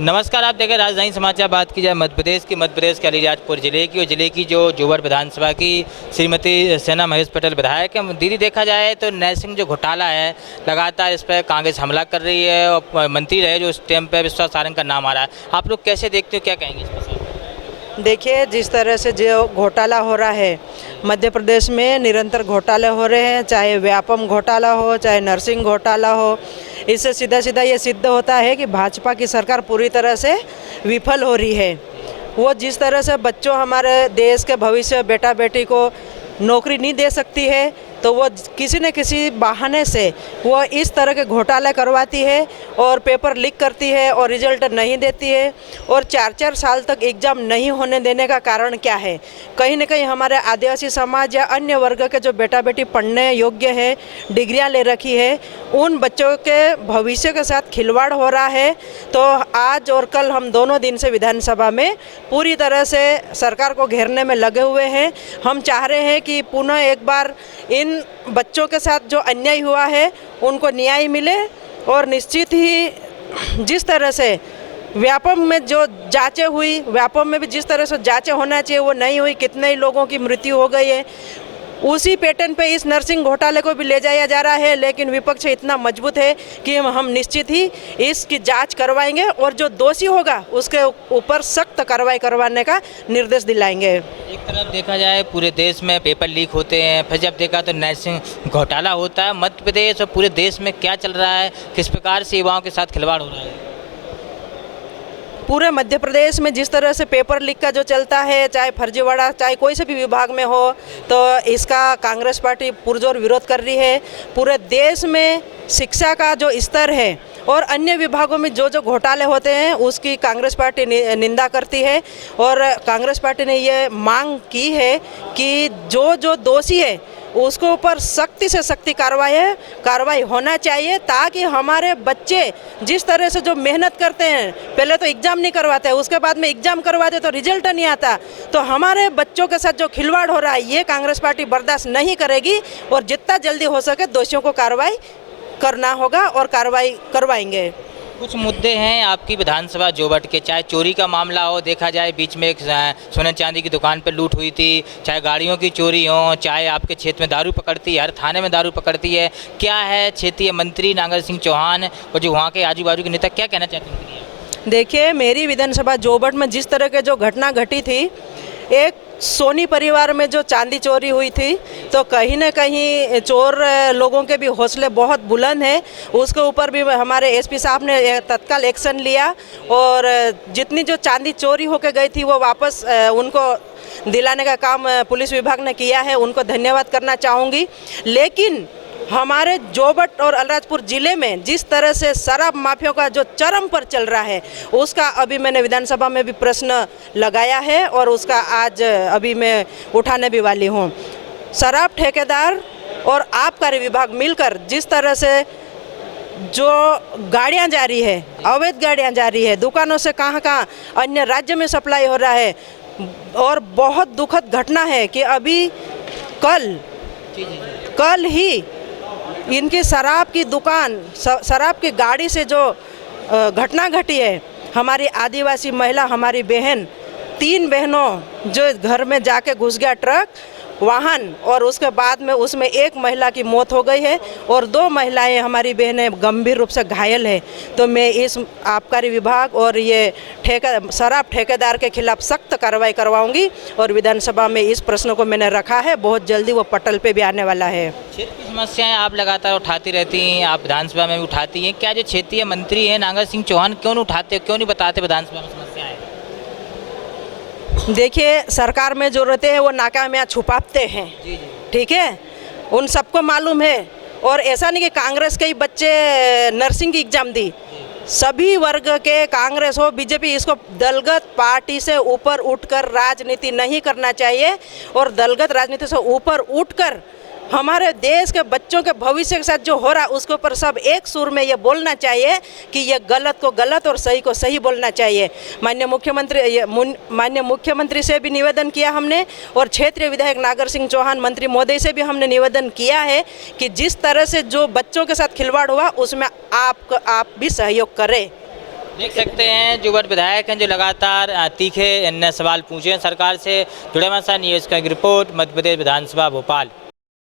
नमस्कार, आप देखें राजधानी समाचार। बात की जाए मध्य प्रदेश के अलीराजपुर जिले की और जिले की जो जोबर विधानसभा की श्रीमती सेना महेश पटेल विधायक है। दीदी, देखा जाए तो नरसिंह जो घोटाला है, लगातार इस पर कांग्रेस हमला कर रही है और मंत्री रहे जो उस टाइम पर विश्वास सारंग का नाम आ रहा है। आप लोग कैसे देखते हो, क्या कहेंगे इस पर? देखिए, जिस तरह से जो घोटाला हो रहा है मध्य प्रदेश में, निरंतर घोटाले हो रहे हैं, चाहे व्यापम घोटाला हो, चाहे नरसिंह घोटाला हो। इससे सीधा सीधा ये सिद्ध होता है कि भाजपा की सरकार पूरी तरह से विफल हो रही है। वो जिस तरह से बच्चों, हमारे देश के भविष्य बेटा बेटी को नौकरी नहीं दे सकती है, तो वो किसी न किसी बहाने से वो इस तरह के घोटाले करवाती है और पेपर लीक करती है और रिजल्ट नहीं देती है। और 4-4 साल तक एग्ज़ाम नहीं होने देने का कारण क्या है? कहीं न कहीं हमारे आदिवासी समाज या अन्य वर्ग के जो बेटा बेटी पढ़ने योग्य है, डिग्रियां ले रखी है, उन बच्चों के भविष्य के साथ खिलवाड़ हो रहा है। तो आज और कल हम दोनों दिन से विधानसभा में पूरी तरह से सरकार को घेरने में लगे हुए हैं। हम चाह रहे हैं कि पुनः एक बार इन बच्चों के साथ जो अन्याय हुआ है उनको न्याय मिले और निश्चित ही जिस तरह से व्यापम में जो जांचें हुई, व्यापम में भी जिस तरह से जांचें होना चाहिए वो नहीं हुई, कितने ही लोगों की मृत्यु हो गई है, उसी पैटर्न पे इस नरसिंह घोटाले को भी ले जाया जा रहा है। लेकिन विपक्ष इतना मजबूत है कि हम निश्चित ही इसकी जांच करवाएंगे और जो दोषी होगा उसके ऊपर सख्त कार्रवाई करवाने का निर्देश दिलाएंगे। एक तरफ देखा जाए पूरे देश में पेपर लीक होते हैं, फिर जब देखा तो नरसिंह घोटाला होता है। मध्य प्रदेश और पूरे देश में क्या चल रहा है, किस प्रकार से युवाओं के साथ खिलवाड़ हो रहा है? पूरे मध्य प्रदेश में जिस तरह से पेपर लीक का जो चलता है, चाहे फर्जीवाड़ा चाहे कोई से भी विभाग में हो, तो इसका कांग्रेस पार्टी पुरजोर विरोध कर रही है। पूरे देश में शिक्षा का जो स्तर है और अन्य विभागों में जो जो घोटाले होते हैं उसकी कांग्रेस पार्टी निंदा करती है। और कांग्रेस पार्टी ने ये मांग की है कि जो जो दोषी है उसको ऊपर सख्ती से सख्ती कार्रवाई होना चाहिए, ताकि हमारे बच्चे जिस तरह से जो मेहनत करते हैं, पहले तो एग्ज़ाम नहीं करवाते, उसके बाद में एग्ज़ाम करवाते तो रिजल्ट नहीं आता, तो हमारे बच्चों के साथ जो खिलवाड़ हो रहा है ये कांग्रेस पार्टी बर्दाश्त नहीं करेगी और जितना जल्दी हो सके दोषियों को कार्रवाई करना होगा और कार्रवाई करवाएंगे। कुछ मुद्दे हैं आपकी विधानसभा जोबट के, चाहे चोरी का मामला हो, देखा जाए बीच में एक सोने चांदी की दुकान पर लूट हुई थी, चाहे गाड़ियों की चोरी हो, चाहे आपके क्षेत्र में दारू पकड़ती है, हर थाने में दारू पकड़ती है। क्या है क्षेत्रीय मंत्री नागर सिंह चौहान और जो वहाँ के आजू बाजू के नेता क्या कहना चाहते हैं? देखिए, मेरी विधानसभा जोबट में जिस तरह के जो घटना घटी थी, एक सोनी परिवार में जो चांदी चोरी हुई थी, तो कहीं न कहीं चोर लोगों के भी हौसले बहुत बुलंद हैं। उसके ऊपर भी हमारे एसपी साहब ने तत्काल एक्शन लिया और जितनी जो चांदी चोरी होकर गई थी वो वापस उनको दिलाने का काम पुलिस विभाग ने किया है, उनको धन्यवाद करना चाहूँगी। लेकिन हमारे जोबट और अलीराजपुर ज़िले में जिस तरह से शराब माफियों का जो चरम पर चल रहा है, उसका अभी मैंने विधानसभा में भी प्रश्न लगाया है और उसका आज अभी मैं उठाने भी वाली हूँ। शराब ठेकेदार और आबकारी विभाग मिलकर जिस तरह से जो गाड़ियाँ जा रही है, अवैध गाड़ियाँ जा रही है, दुकानों से कहाँ अन्य राज्य में सप्लाई हो रहा है। और बहुत दुखद घटना है कि अभी कल ही इनकी शराब की दुकान, शराब की गाड़ी से जो घटना घटी है, हमारी आदिवासी महिला, हमारी बहन, 3 बहनों जो घर में जाके घुस गया ट्रक वाहन, और उसके बाद में उसमें एक महिला की मौत हो गई है और 2 महिलाएं हमारी बहनें गंभीर रूप से घायल है। तो मैं इस आबकारी विभाग और ये शराब ठेकेदार के खिलाफ सख्त कार्रवाई करवाऊंगी और विधानसभा में इस प्रश्न को मैंने रखा है, बहुत जल्दी वो पटल पे भी आने वाला है। क्षेत्र की समस्याएं आप लगातार उठाती रहती हैं, आप विधानसभा में भी उठाती हैं। क्या जो क्षेत्रीय मंत्री हैं नागर सिंह चौहान क्यों नहीं उठाते, क्यों नहीं बताते विधानसभा में समस्याएं? देखिए, सरकार में जो रहते हैं वो नाकामियाँ छुपाते हैं, ठीक है, उन सबको मालूम है। और ऐसा नहीं कि कांग्रेस के ही बच्चे नर्सिंग की एग्ज़ाम दी, सभी वर्ग के, कांग्रेस हो बीजेपी, इसको दलगत पार्टी से ऊपर उठकर राजनीति नहीं करना चाहिए और दलगत राजनीति से ऊपर उठकर हमारे देश के बच्चों के भविष्य के साथ जो हो रहा है उसके ऊपर सब एक सुर में ये बोलना चाहिए कि ये गलत को गलत और सही को सही बोलना चाहिए। माननीय मुख्यमंत्री से भी निवेदन किया हमने और क्षेत्रीय विधायक नागर सिंह चौहान मंत्री महोदय से भी हमने निवेदन किया है कि जिस तरह से जो बच्चों के साथ खिलवाड़ हुआ उसमें आप भी सहयोग करें। देख सकते हैं जुवर विधायक हैं जो लगातार तीखे न सवाल पूछे हैं सरकार से। जुड़े हमारे साथ न्यूज़ का एक रिपोर्ट, मध्य प्रदेश विधानसभा भोपाल।